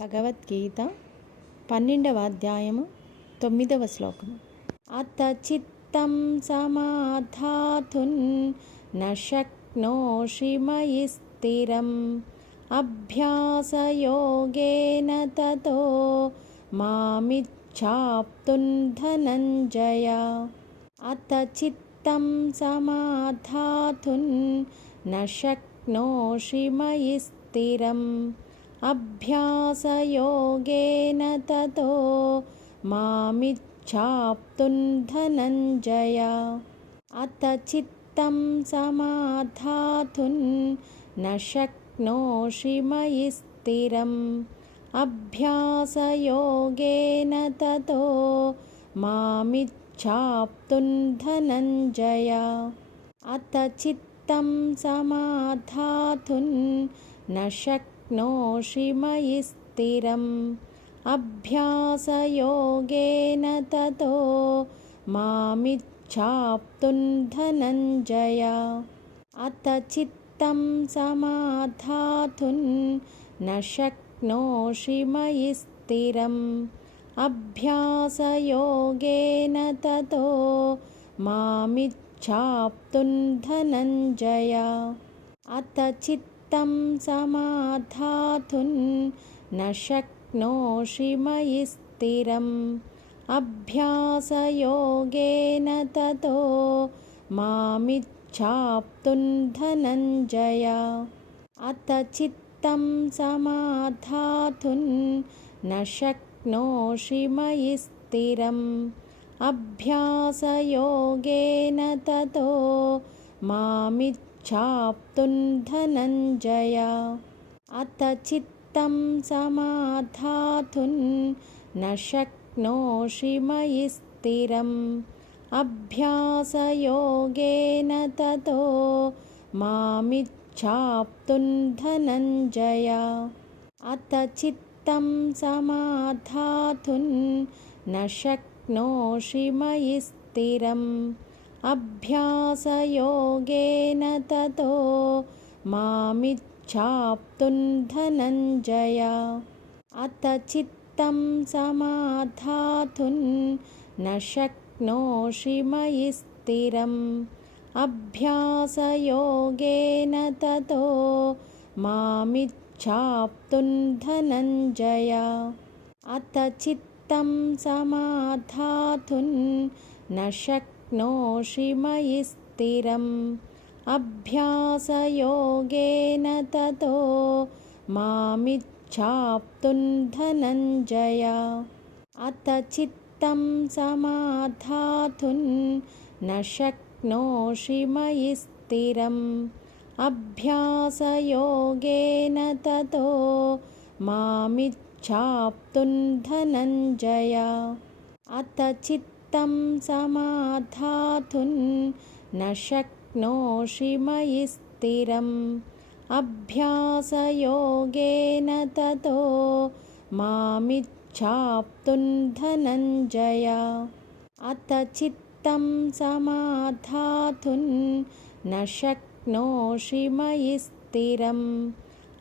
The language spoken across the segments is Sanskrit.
భగవద్గీత పన్నెండవ అధ్యాయము తొమ్మిదవ శ్లోకం అత చిత్తం సమాధాతున్ న మయి స్థిరం. అభ్యాసయోగేన తతో మామిచ్చాప్తున్ ధనంజయ. అత చిత్తం సమాధాతున్ న మయి స్థిరం. अभ्यासयोगेन ततो मामिच्छाप्तुं धनञ्जय अथ चित्तं समाधातुं न शक्नोषि मयि स्थिरम्। अभ्यासयोगेन ततो मामिच्छाप्तुं धनञ्जय अथ चित्तं समाधातुं न शक् शक्नोषि मयि स्थिरम्। अभ्यासयोगेन ततो मामिच्छाप्तुं धनञ्जय। अथ चित्तं समाधातुं न शक्नोषि मयि स्थिरम्। अभ्यासयोगेन ततो मामिच्छाप्तुं धनञ्जय। अथ चित् तं समाधातुं न शक्नोषि मयि स्थिरम्। अभ्यासयोगेन ततो मामिच्छाप्तुं धनञ्जय। अथ चित्तं समाधातुं न शक्नोषि मयि स्थिरम्। अभ्यासयोगेन ततो मामिच्छ चाप्तुं धनञ्जय अथ चित्तं समाधातुं न शक्नोषि मयि स्थिरम्। अभ्यासयोगेन ततो मामिच्छाप्तुं धनञ्जय अथ चित्तं समाधातुं न शक्नोषि मयि स्थिरम् अभ्यासयोगेन ततो मामिच्छाप्तुं धनञ्जय अथ चित्तं समाधातुं न शक्नोषि मयि स्थिरम्। अभ्यासयोगेन ततो मामिच्छाप्तुं धनञ्जय अथ चित्तं समाधातुं न शक् शक्नोषि मयि स्थिरम्। अभ्यासयोगेन ततो मामिच्छाप्तुं धनञ्जय। अथ चित्तं समाधातुं न शक्नोषि मयि स्थिरम्। अभ्यासयोगेन ततो मामिच्छाप्तुं धनञ्जय। अथ चित् तं समाधातुं न शक्नोषि मयि स्थिरम्। अभ्यासयोगेन ततो मामिच्छाप्तुं धनञ्जय। अथ चित्तं समाधातुं न शक्नोषि मयि स्थिरम्।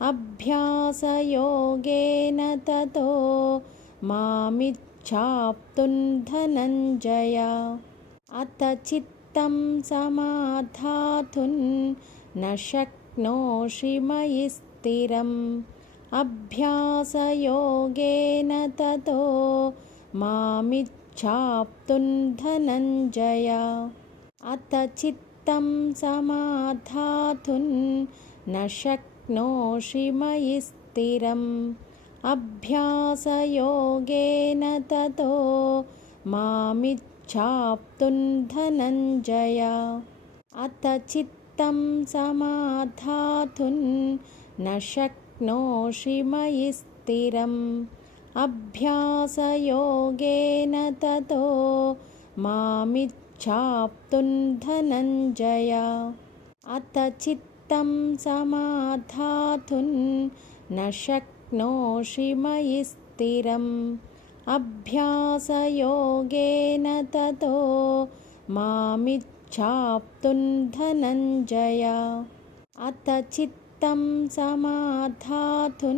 अभ्यासयोगेन ततो मामिच्छ चाप्तुं धनञ्जय अथ चित्तं समाधातुं न शक्नोषि मयि स्थिरम्। अभ्यासयोगेन ततो मामिच्छाप्तुं धनञ्जय अथ चित्तं समाधातुं न शक्नोषि मयि स्थिरम् अभ्यासयोगेन ततो मामिच्छाप्तुं धनञ्जय अथ चित्तं समाधातुं न शक्नोषि मयि स्थिरम्। अभ्यासयोगेन ततो मामिच्छाप्तुं धनञ्जय अथ चित्तं समाधातुं न शक् शक्नोषि मयि स्थिरम् अभ्यासयोगेन ततो मामिच्छाप्तुं धनञ्जय अथ चित्तं समाधातुं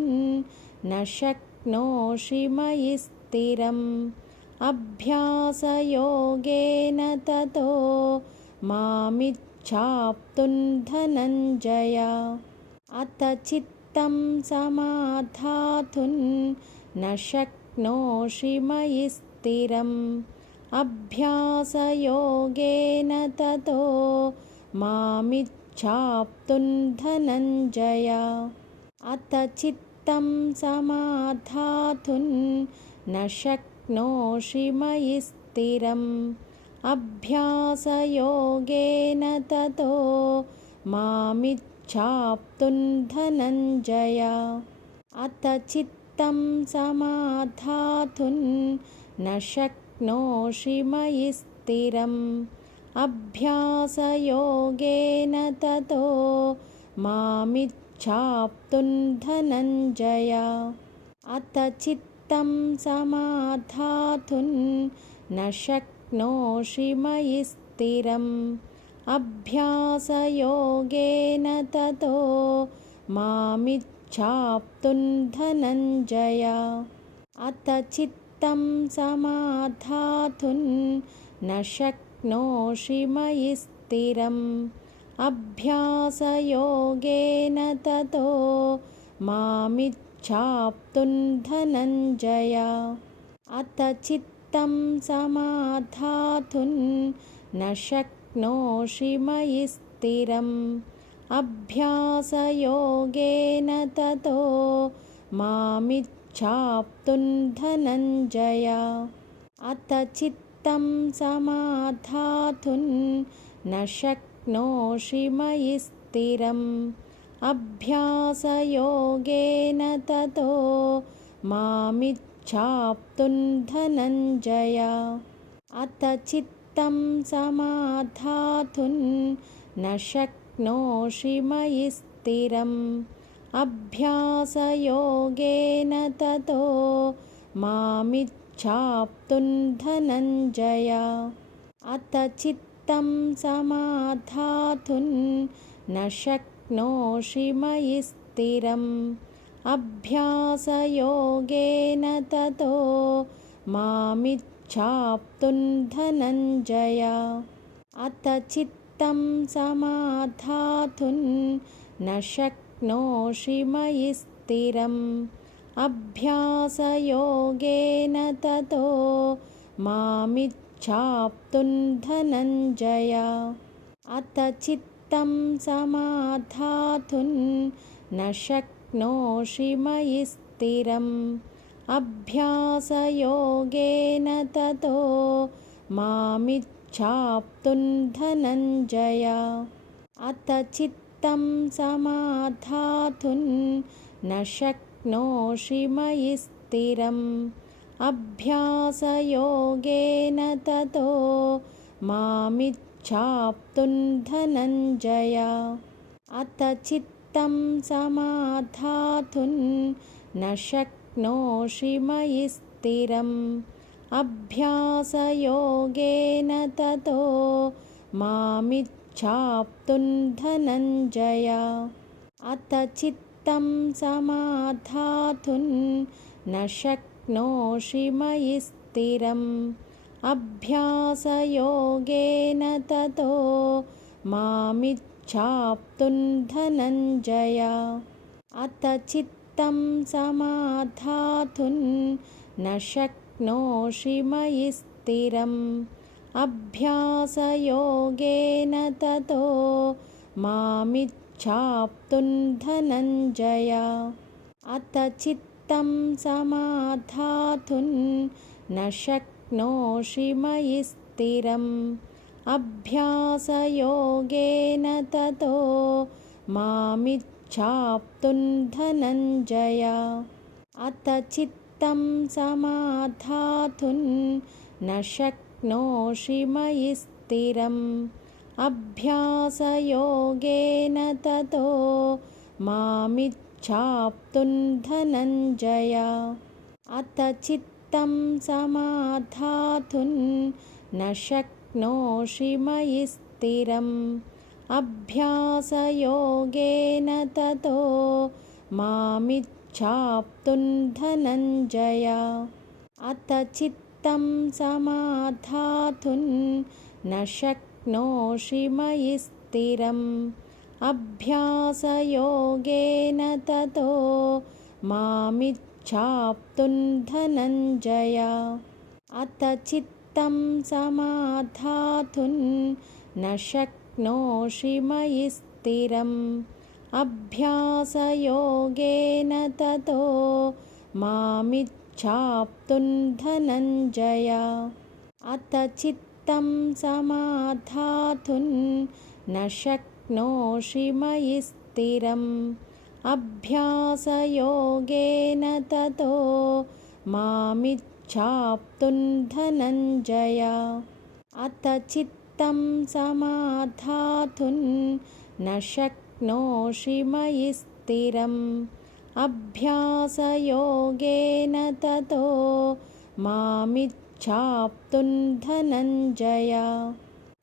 न शक् शक्नोषि मयि स्थिरम् अभ्यासयोगेन ततो मामिच्छाप्तुं धनञ्जय अथ चित्तं समाधातुं न शक्नोषि मयि स्थिरम्। अभ्यासयोगेन ततो मामिच्छाप्तुं धनञ्जय। अथ चित्तं समाधातुं न शक्नोषि मयि स्थिरम्। अभ्यासयोगेन ततो मामिच्छाप्तुं धनञ्जय अथ चित्तं समाधातुं न शक्नोषि मयि स्थिरम्। अभ्यासयोगेन ततो मामिच्छाप्तुं धनञ्जय अथ चित्तं समाधातुं न शक्नोषि मयि स्थिरम् अभ्यासयोगेन ततो मामिच्छाप्तुं धनञ्जय अथ चित्तं समाधातुं न शक्नोषि मयि स्थिरम्। अभ्यासयोगेन ततो मामिच्छाप्तुं धनञ्जय अथ चित्तं समाधातुं न शक्नोषि मयि स्थिरम्। अभ्यासयोगेन ततो मामिच्छाप्तुं धनञ्जय अथ चित्तं समाधातुं न शक्नोषि मयि स्थिरम्। अभ्यासयोगेन ततो मामिच्छाप्तुं धनञ्जय अथ चित्तं समाधातुं न शक्नोषि मयि स्थिरम्। अभ्यासयोगेन ततो मामिच्छाप्तुं धनञ्जय। अथ चित्तं समाधातुं न शक्नोषि मयि स्थिरम्। अभ्यासयोगेन ततो मामिच्छाप्तुं धनञ्जय अथ चित्तं समाधातुं न शक्नोषि मयि स्थिरम्। अभ्यासयोगेन ततो मामिच्छाप्तुं धनञ्जय अथ चित्तं समाधातुं न शक्नोषि मयि स्थिरम् अभ्यासयोगेन ततो मामिच्छाप्तुं धनञ्जय अथ चित्तं समाधातुं न शक्नोषि मयि स्थिरम्। अभ्यासयोगेन ततो मामिच्छाप्तुं धनञ्जय अथ चित्तं समाधातुं न शक्नोषि मयि स्थिरम्। अभ्यासयोगेन ततो मामिच्छाप्तुं धनञ्जय अथ चित्तं समाधातुं न शक्नोषि मयि स्थिरम्। अभ्यासयोगेन ततो मामिच्छाप्तुं धनञ्जय अथ चित्तं समाधातुं न शक्नोषि मयि स्थिरम्। अभ्यासयोगेन ततो मामिच्छाप्तुं धनञ्जय। अथ चित्तं समाधातुं न शक्नोषि मयि स्थिरम्। अभ्यासयोगेन ततो मामिच्छाप्तुं धनञ्जय अथ चित्तं समाधातुं न शक्नोषि मयि स्थिरम्। अभ्यासयोगेन ततो मामिच्छाप्तुं धनञ्जय अथ चित्तं समाधातुं न शक्नोषि मयि स्थिरम् अभ्यासयोगेन ततो मामिच्छाप्तुं मामिच्छाप्तुं धनञ्जय अथ चित्तं समाधातुं न शक्नोषि मयि स्थिरम्। अभ्यासयोगेन ततो मामिच्छाप्तुं धनञ्जय अथ चित्तं समाधातुं न शक्नोषि मयि स्थिरम् अभ्यासयोगेन ततो मामिच्छाप्तुं धनञ्जय अथ चित्तं समाधातुं न शक्नोषि मयि स्थिरम् अभ्यासयोगेन ततो मामिच्छाप्तुं धनञ्जय अथ चित्तं समाधातुं न शक्नोषि मयि स्थिरम्। अभ्यासयोगेन ततो मामिच्छाप्तुं धनञ्जय।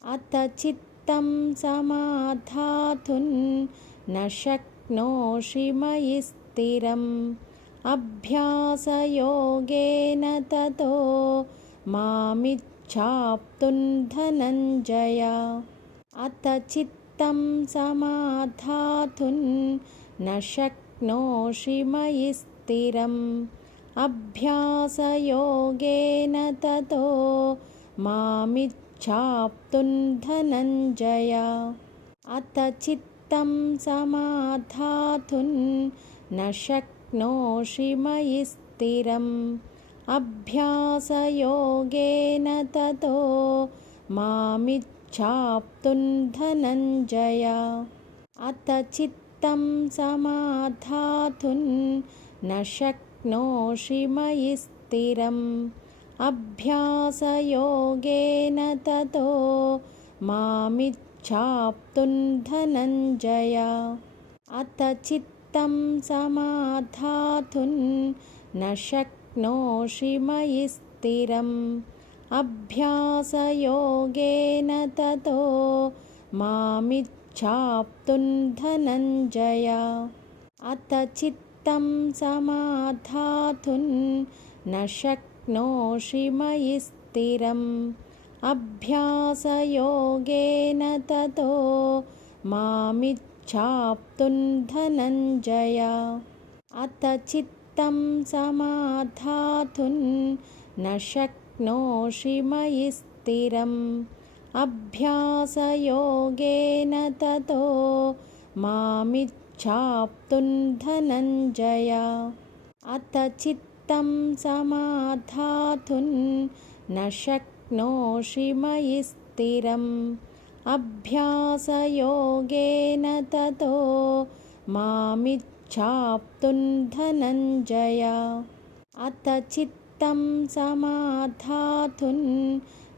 अथ चित्तं समाधातुं न शक्नोषि मयि स्थिरम्। अभ्यासयोगेन ततो मामिच्छाप्तुं धनञ्जय अथ चित्तं समाधातुं न शक्नोषि मयि स्थिरम्। अभ्यासयोगेन ततो मामिच्छाप्तुं धनञ्जय अथ चित्तं समाधातुं न शक्नोषि मयि स्थिरम् अभ्यासयोगेन ततो मामिच्छाप्तुं धनञ्जय अथ चित्तं समाधातुं न शक्नोषि मयि स्थिरम्। अभ्यासयोगेन ततो मामिच्छाप्तुं धनञ्जय अथ चित्तं समाधातुं न शक्नोषि मयि स्थिरम् अभ्यासयोगेन ततो मामिच्छाप्तुं धनञ्जय अथ चित्तं समाधातुं न शक्नोषि मयि स्थिरम् अभ्यासयोगेन ततो मामिच्छाप्तुं धनञ्जय अथ चित्तं समाधातुं न शक्नोषि मयि स्थिरम्। अभ्यासयोगेन ततो मामिच्छाप्तुं धनञ्जय। अथ चित्तं समाधातुं न शक्नोषि मयि स्थिरम्। अभ्यासयोगेन ततो मामिच्छाप्तुं धनञ्जय अथ चित्तं समाधातुं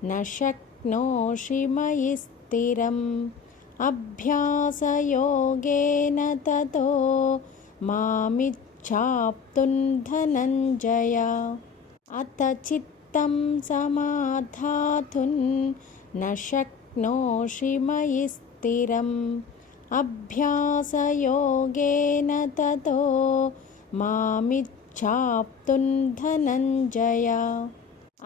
न शक्नोषि मयि स्थिरम्। अभ्यासयोगेन ततो मामिच्छाप्तुं धनञ्जय अथ चित्तं समाधातुं न शक्नोषि मयि स्थिरम् अभ्यासयोगेन ततो मामिच्छाप्तुं धनञ्जय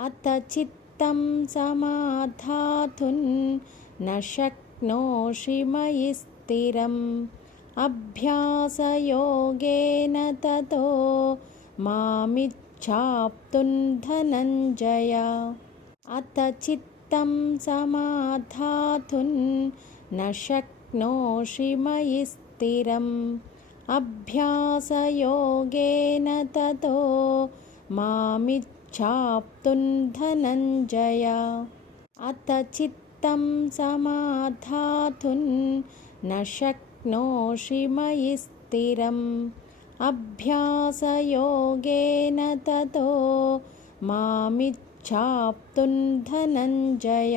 अथ चित्तं समाधातुं न शक्नोषि मयि स्थिरम्। अभ्यासयोगेन ततो मामिच्छाप्तुं धनञ्जय अथ चित्तं समाधातुं न शक्नोषि मयि स्थिरम्। अभ्यासयोगेन ततो मामिच्छाप्तुं धनञ्जय अथ चित्तं समाधातुं न शक्नोषि मयि स्थिरम्। अभ्यासयोगेन ततो मामिच्छाप्तुं धनञ्जय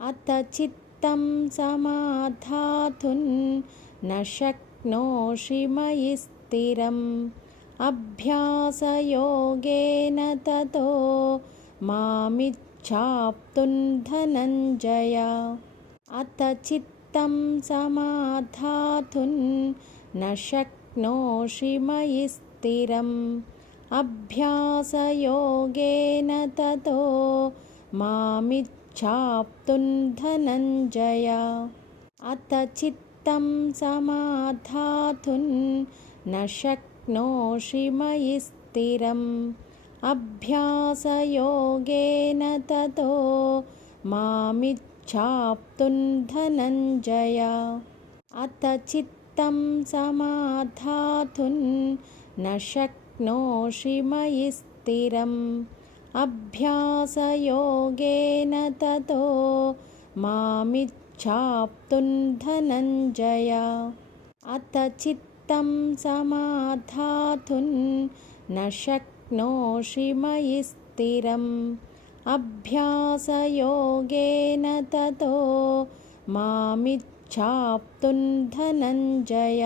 अथ चित्तं समाधातुं न शक्नोषि मयि स्थिरम्। अभ्यासयोगेन ततो मामिच्छाप्तुं धनञ्जय। अथ चित्तं समाधातुं न शक्नोषि मयि स्थिरम्। अभ्यासयोगेन ततो मामिच्छाप्तुं धनञ्जय अथ चित्तं समाधातुं न शक्नोषि मयि स्थिरम्। अभ्यासयोगेन ततो मामिच्छाप्तुं धनञ्जय अथ चित्तं समाधातुं न शक्नोषि मयि स्थिरम् अभ्यासयोगेन ततो मामिच्छाप्तुं धनञ्जय अथ चित्तं समाधातुं न शक्नोषि मयि स्थिरम्। अभ्यासयोगेन ततो मामिच्छाप्तुं धनञ्जय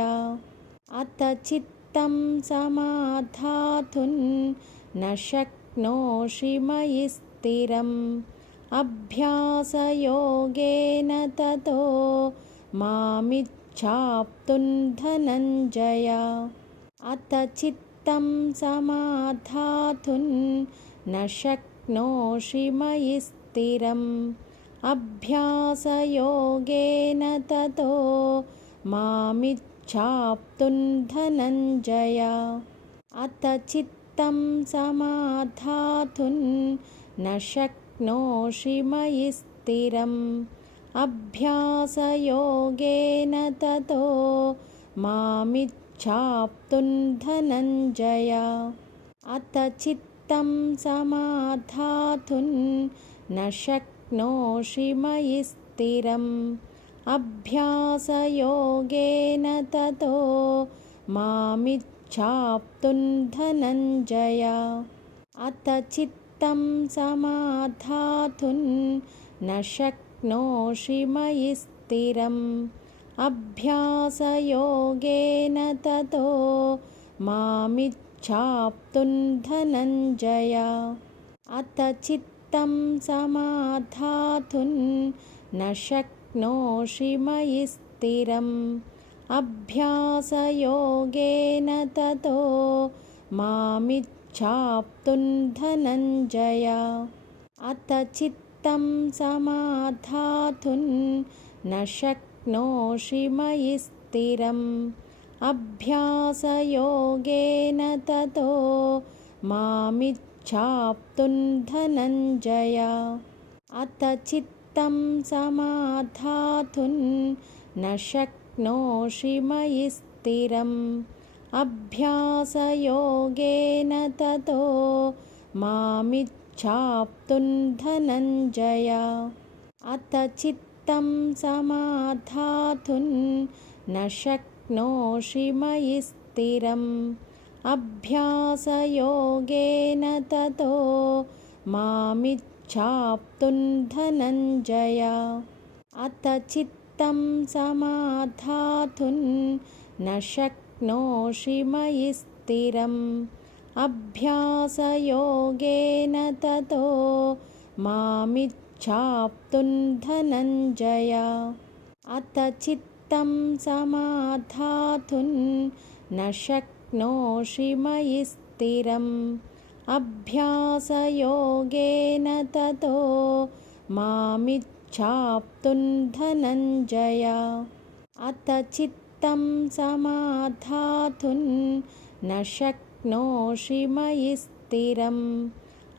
अथ चित्तं समाधातुं न शक्नोषि मयि स्थिरम्। अभ्यासयोगेन ततो मामिच्छाप्तुं धनञ्जय। अथ चित्तं समाधातुं न शक्नोषि मयि स्थिरम्। अभ्यासयोगेन ततो मामिच्छाप्तुं धनञ्जय। अथ चित्तं समाधातुं न शक्नोषि मयि स्थिरम्। अभ्यासयोगेन ततो मामिच्छाप्तुं धनञ्जय। अथ चित्तं समाधातुं न शक्नोषि मयि स्थिरम्। अभ्यासयोगेन ततो मामिच्छाप्तुं धनञ्जय अथ चित्तं समाधातुं न शक्नोषि मयि स्थिरम्। अभ्यासयोगेन ततो मामिच्छाप्तुं धनञ्जय अथ चित्तं समाधातुं न शक्नोषि मयि स्थिरम् अभ्यासयोगेन ततो मामिच्छाप्तुं धनञ्जय अथ चित्तं समाधातुं न शक्नोषि मयि स्थिरम्। अभ्यासयोगेन ततो मामिच्छाप्तुं धनञ्जय अथ चित्तं समाधातुं न शक्नोषि मयि स्थिरम्। अभ्यासयोगेन ततो मामिच्छाप्तुं धनञ्जय। अथ चित्तं समाधातुं न शक्नोषि मयि स्थिरम्। अभ्यासयोगेन ततो मामिच्छाप्तुं धनञ्जय। अथ चित्तं समाधातुं न शक्नोषि मयि स्थिरम्। अभ्यासयोगेन ततो मामिच्छाप्तुं धनञ्जय। अथ चित्तं समाधातुं न शक्नोषि मयि स्थिरम्। अभ्यासयोगेन ततो मामिच्छाप्तुं धनञ्जय अथ चित्तं समाधातुं न शक्नोषि मयि स्थिरम्।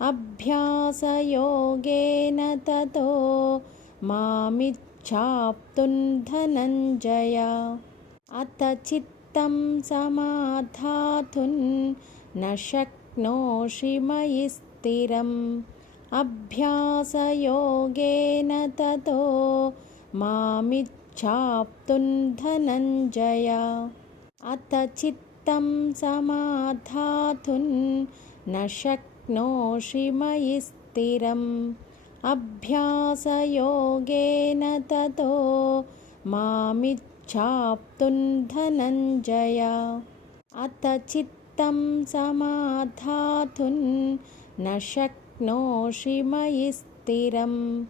अभ्यासयोगेन ततो मामिच्छाप्तुं धनञ्जय अथ चित्तं समाधातुं न शक्नोषि मयि स्थिरम् अभ्यासयोगेन ततो मामिच्छाप्तुं धनञ्जय अथ चित्तं समाधातुं न शक्नोषि मयि स्थिरम्। अभ्यासयोगेन ततो मामिच्छाप्तुं धनञ्जय अथ चित्तं समाधातुं न शक्नोषि मयि स्थिरम्।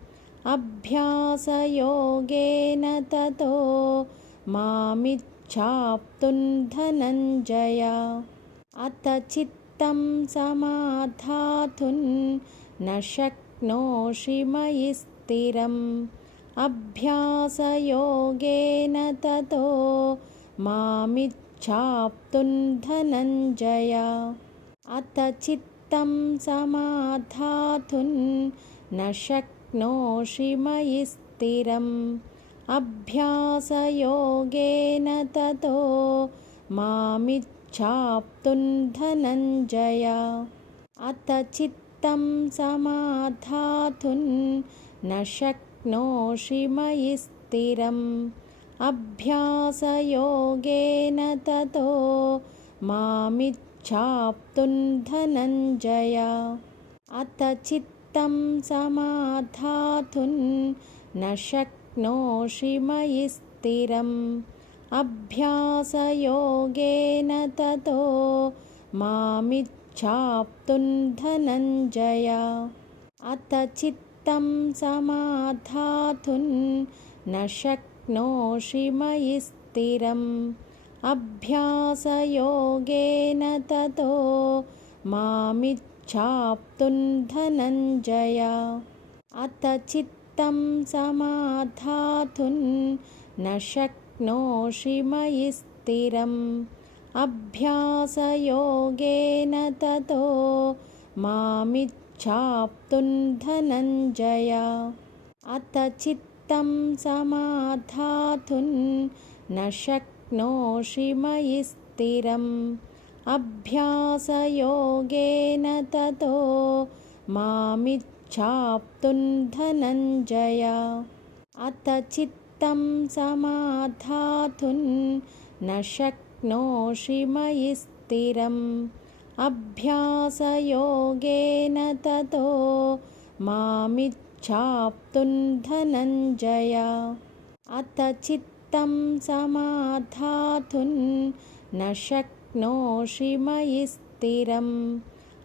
अभ्यासयोगेन ततो मामिच्छाप्तुं धनञ्जय। अथ चित्तं समाधातुं न शक्नोषि मयि स्थिरम्। अभ्यासयोगेन ततो मामिच्छाप्तुं धनञ्जय। अथ चित्तं समाधातुं न शक्नोषि मयि स्थिरम्। अभ्यासयोगेन ततो मामिच्छाप्तुं धनञ्जय। अथ चित्तं समाधातुं न शक्नोषि मयि स्थिरम्। अभ्यासयोगेन ततो मामिच्छाप्तुं धनञ्जय अथ चित्तं समाधातुं न शक्नोषि मयि स्थिरम्। अभ्यासयोगेन ततो मामिच्छाप्तुं धनञ्जय अथ चित्तं समाधातुं न शक्नोषि मयि स्थिरम् अभ्यासयोगेन ततो मामिच्छाप्तुं धनञ्जय। अथ चित्तं समाधातुं न शक्नोषि मयि स्थिरम्। अभ्यासयोगेन ततो मामिच्छाप्तुं धनञ्जय। अथ चित्तं समाधातुं न शक्नोषि मयि स्थिरम्। अभ्यासयोगेन ततो मामिच्छाप्तुं धनञ्जय अथ चित्तं समाधातुं न शक्नोषि मयि स्थिरम्। अभ्यासयोगेन ततो मामिच्छाप्तुं धनञ्जय अथ चित्तं समाधातुं न शक्नोषि मयि स्थिरम्।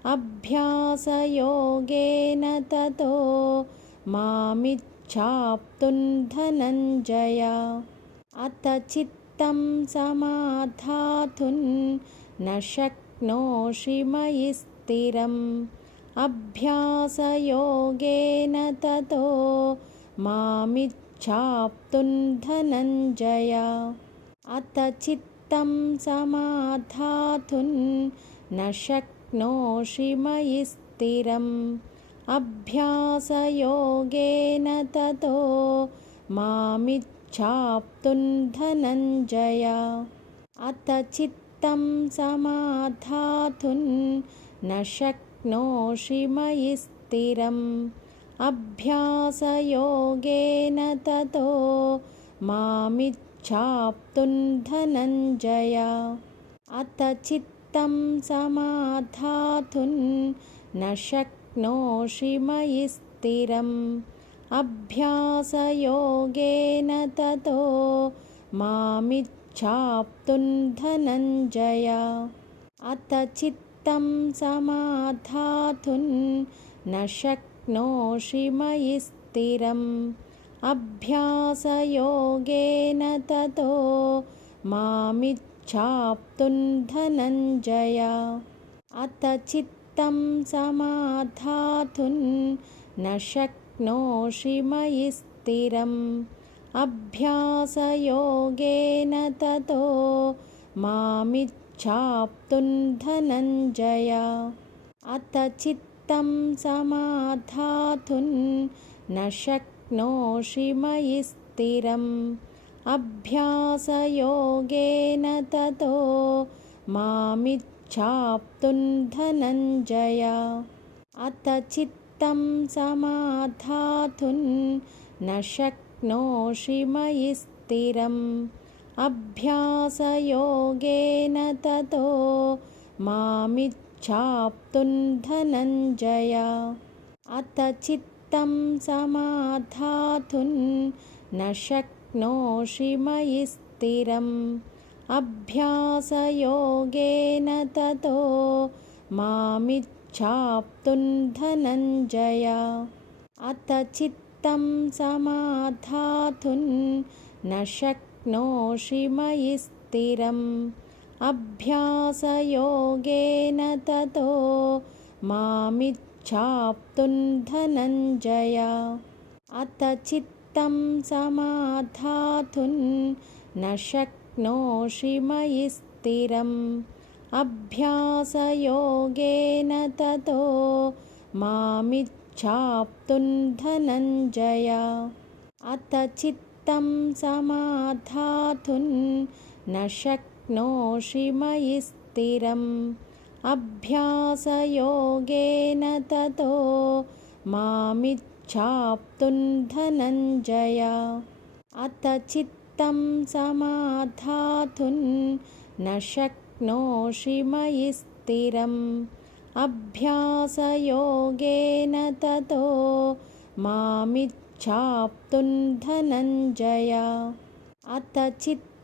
अभ्यासयोगेन ततो मामिच्छाप्तुं धनञ्जय। अथ चित्तं समाधातुं न शक्नोषि मयि स्थिरम्। अभ्यासयोगेन ततो मामिच्छाप्तुं धनञ्जय अथ चित्तं समाधातुं न शक्नोषि मयि स्थिरम्। अभ्यासयोगेन ततो मामिच्छाप्तुं धनञ्जय अथ चित्तं समाधातुं न शक्नोषि मयि स्थिरम् अभ्यासयोगेन ततो मामिच्छाप्तुं धनञ्जय अथ चित्तं समाधातुं न शक्नोषि मयि स्थिरम्। अभ्यासयोगेन ततो मामिच्छाप्तुं धनञ्जय अथ चित्तं समाधातुं न शक्नोषि मयि स्थिरम् अभ्यासयोगेन ततो मामिच्छाप्तुं धनञ्जय अथ चित्तं समाधातुं न शक्नोषि मयि स्थिरम् अभ्यासयोगेन ततो मामिच्छाप्तुं धनञ्जय अथ चित्तं समाधातुं न शक्नोषि मयि स्थिरम्। अभ्यासयोगेन ततो मामिच्छाप्तुं धनञ्जय। अथ चित्तं समाधातुं न शक्नोषि मयि स्थिरम्। अभ्यासयोगेन ततो मामिच्छाप्तुं धनञ्जय अथ चित्तं समाधातुं न शक्नोषि मयि स्थिरम्। अभ्यासयोगेन ततो मामिच्छाप्तुं धनञ्जय अथ चित्तं समाधातुं न शक्नोषि मयि स्थिरम् अभ्यासयोगेन ततो मामिच्छाप्तुं धनञ्जय अथ चित्तं समाधातुं न शक्नोषि मयि स्थिरम्। अभ्यासयोगेन ततो मामिच्छाप्तुं धनञ्जय अथ चित्तं समाधातुं न शक्नोषि मयि स्थिरम्। अभ्यासयोगेन ततो मामिच्छाप्तुं धनञ्जय अथ चित्तं समाधातुं न शक्नोषि मयि स्थिरम्। अभ्यासयोगेन ततो मामिच्छाप्तुं धनञ्जय अथ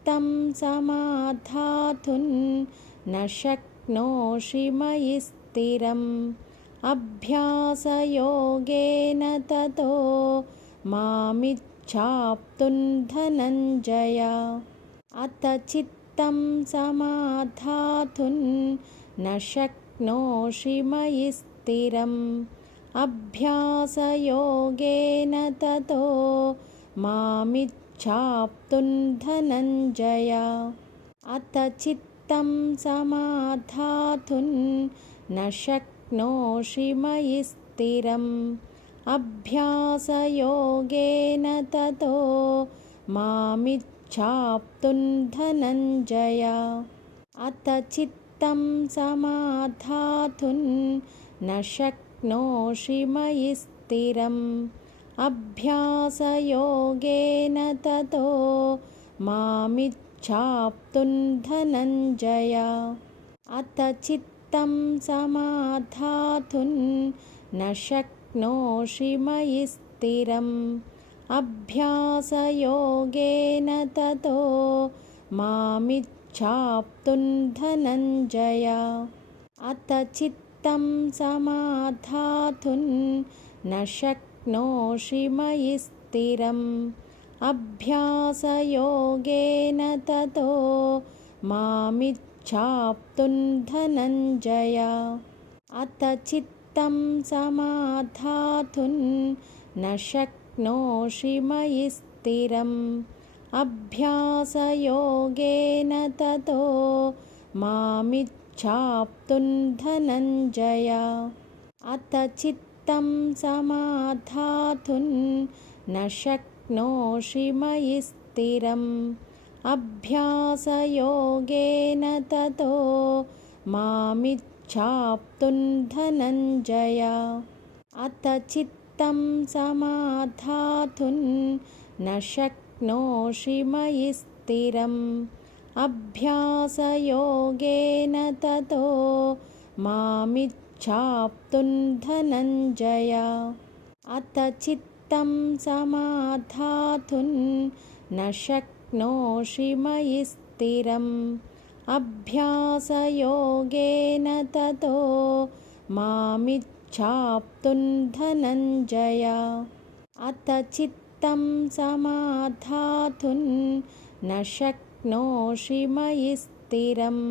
चित्तं समाधातुं न शक्नोषि मयि स्थिरम्। अभ्यासयोगेन ततो मामिच्छाप्तुं धनञ्जय। अथ चित्तं समाधातुं न शक्नोषि मयि स्थिरम्। अभ्यासयोगेन ततो मामिच्छाप्तुं धनञ्जय अथ चित्तं समाधातुं न शक्नोषि मयि स्थिरम्। अभ्यासयोगेन ततो मामिच्छाप्तुं धनञ्जय अथ चित्तं समाधातुं न शक्नोषि मयि स्थिरम् अभ्यासयोगेन ततो मामिच्छाप्तुं धनञ्जय अथ चित्तं समाधातुं न शक्नोषि मयि स्थिरम्। अभ्यासयोगेन ततो मामिच्छाप्तुं धनञ्जय अथ चित्तं समाधातुं न शक्नोषि मयि स्थिरम्। अभ्यासयोगेन ततो मामिच्छाप्तुं धनञ्जय अथ चित्तं समाधातुं न शक्नोषि मयि स्थिरम्। अभ्यासयोगेन ततो मामिच्छाप्तुं धनञ्जय अथ चित्तं समाधातुं न शक्नोषि मयि स्थिरम्। अभ्यासयोगेन ततो मामिच्छाप्तुं धनञ्जय। अथ चित्तं समाधातुं न शक्नोषि मयि स्थिरम्। अभ्यासयोगेन ततो मामिच्छाप्तुं धनञ्जय अथ चित्तं समाधातुं न शक्नोषि मयि स्थिरम्। अभ्यासयोगेन ततो मामिच्छाप्तुं धनञ्जय अथ चित्तं समाधातुं न शक्नोषि मयि स्थिरम्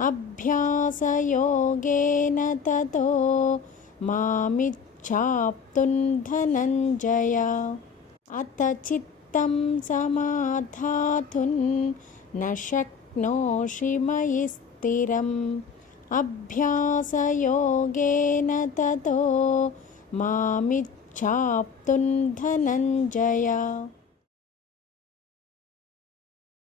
अभ्यासयोगेन ततो मामिच्छाप्तुं धनञ्जय अथ चित्तं समाधातुं न शक्नोषि मयि स्थिरम्। अभ्यासयोगेन ततो मामिच्छाप्तुं धनञ्जय